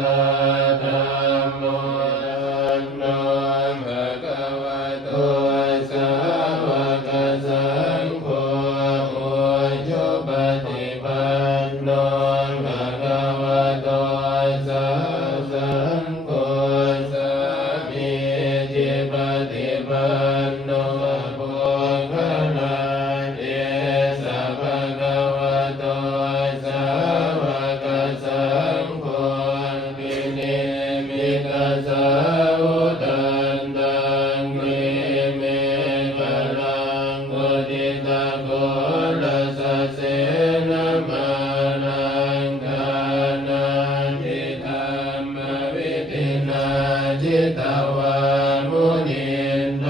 ตาธัมโมธัมโมภะคะวะโตสาวกสังโฆโอชุปฏิปันโนภะคะวะโตสาวกสังโฆสามีจิปฏิปันโนโภคะ เอสะภะคะวะโตสาวกสังโฆปิเนมิกะสาวตันตังเมเมฆะลังกุติตะโกรัสสะเสนะมานังกานันทิธัมมวิตินาจิตวามุนินโต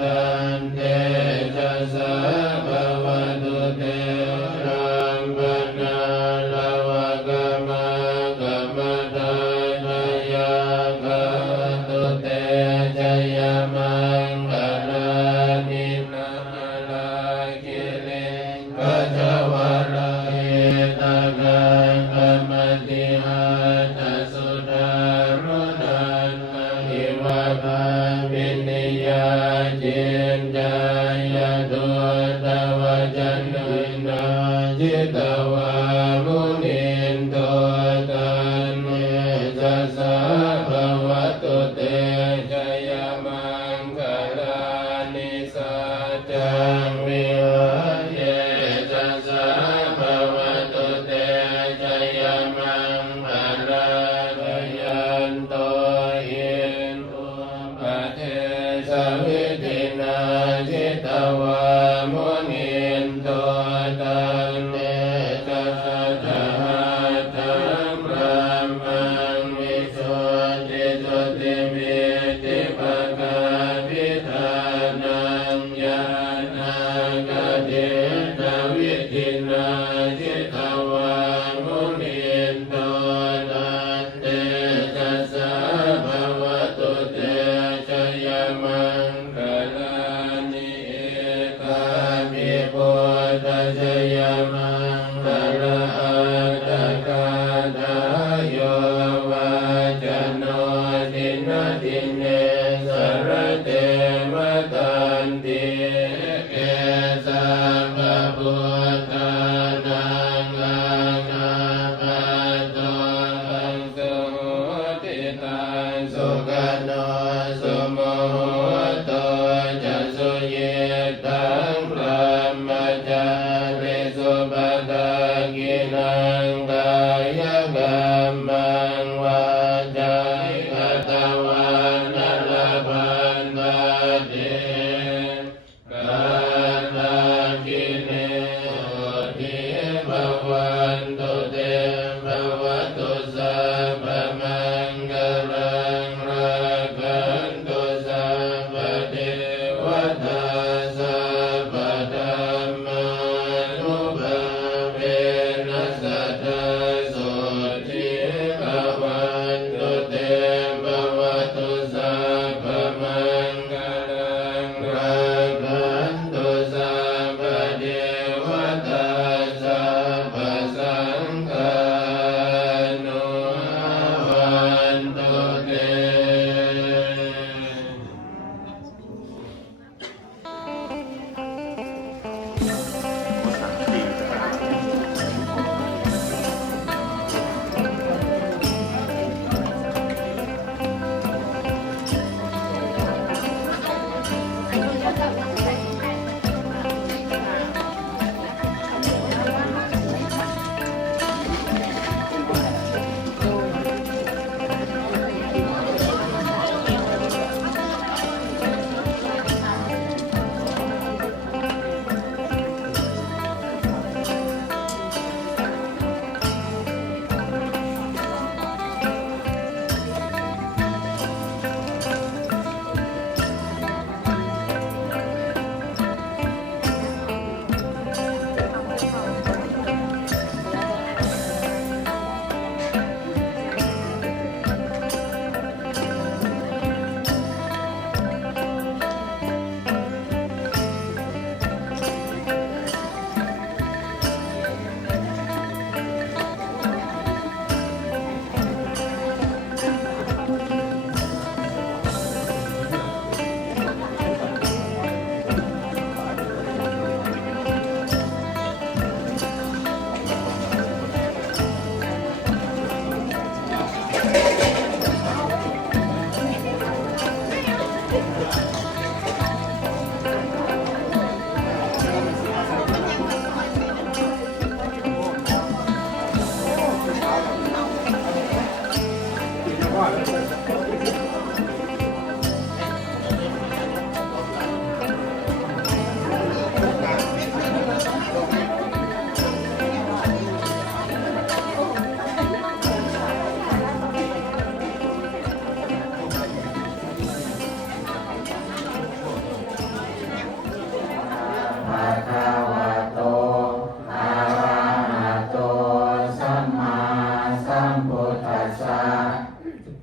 ตันเตชะสะภะวะตุเตรัมปนาลวะกะมะกะมะทานะยะกะตุเตชะยะมังคลานินาลาคิริกัจจวะระเอตกังกมติหาตสุทารุนันมหิวา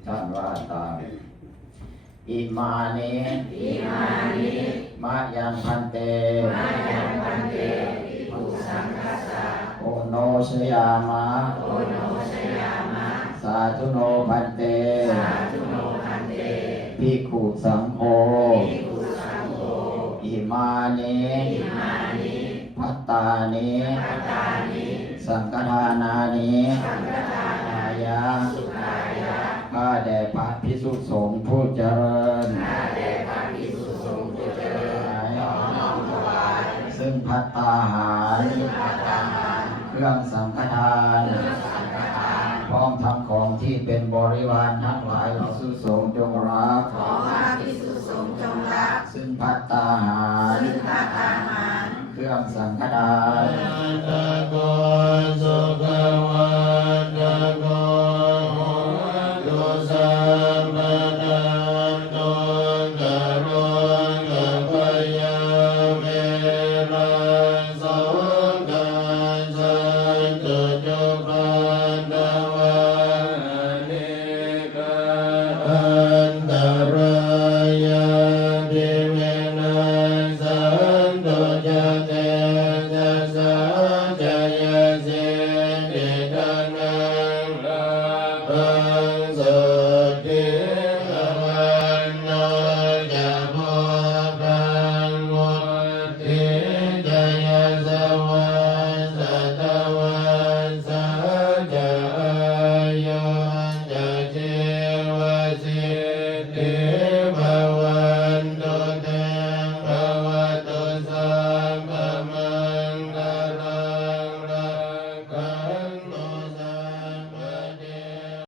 ท่านว่าตามอิมานิมะยังพันเตโอโนชยามะสาธุโนพันเตภิกขุสังโฆอิมานิพัตตานิสังฆทานานิอายะข้าแด่พระภิกษุสงฆ์ผู้เจริญซึ่งภัตตาหารเครื่องสังฆทานพร้อมทำของที่เป็นบริวารทั้งหลายภิกษุสงฆ์จงรักซึ่งภัตตาหารเครื่องสังฆทาน ตะโกสุ